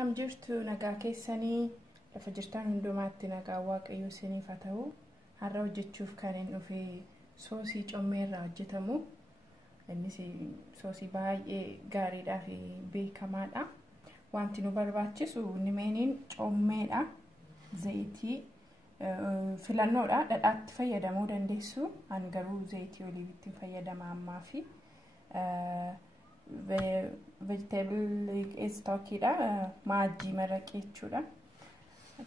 Akkam jirtu nagaa keessanii lafa jirtan hundumaatti nagaa waaqayyo isiniif haa ta'u. Har'a hojjechuuf kan hin dhufe soosii commee irraa hojjetamu. Innis soosii baay'ee gaariidhaa fi beekamaadha. Wanti nu barbaachisu nimeeniin commeedha. Zayitii filannoodha. Dhadhaatti fayyadamuu dandeessu. Ani garuu zayitii oliiviitti fayyadama ammaa fi vegetable stock ida maajii maraqee jechuudha.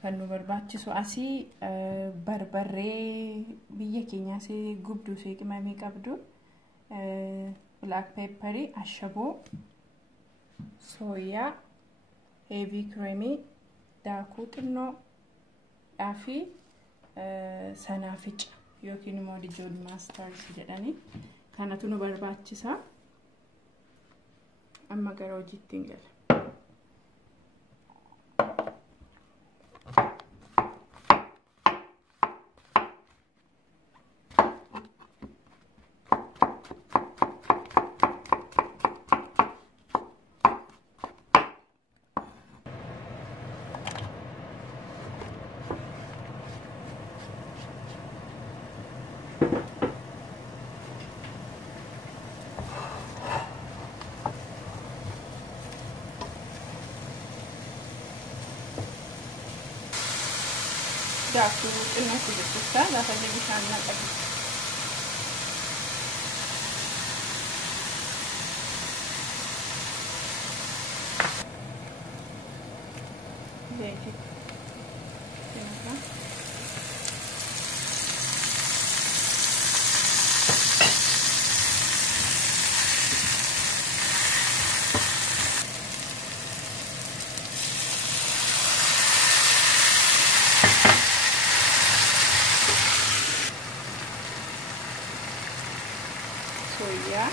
Kan nu barbaachisu asii barbarree biyya keenyaas gubduu qimamee qabdu, black pepper, ashaboo, soyaa, heavy creamy, daakuu xinnoo fi sanaafica yookiin immoo dijoon masters jedhanii kanatu nu barbaachisa. Amma gara hojiitti hin gala. Daakuu xinnoo jechuudha. Lafa bishaan naqatu. Zayitii. Soya,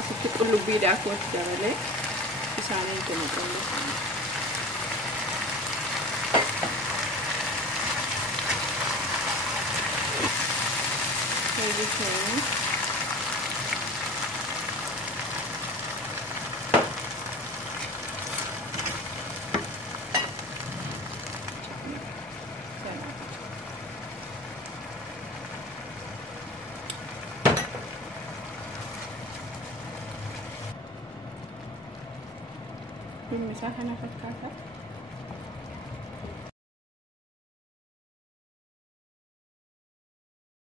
asitti qullubbii daakuu itti dabalee isaanii itti naqanne. Ini misalkan apa kata?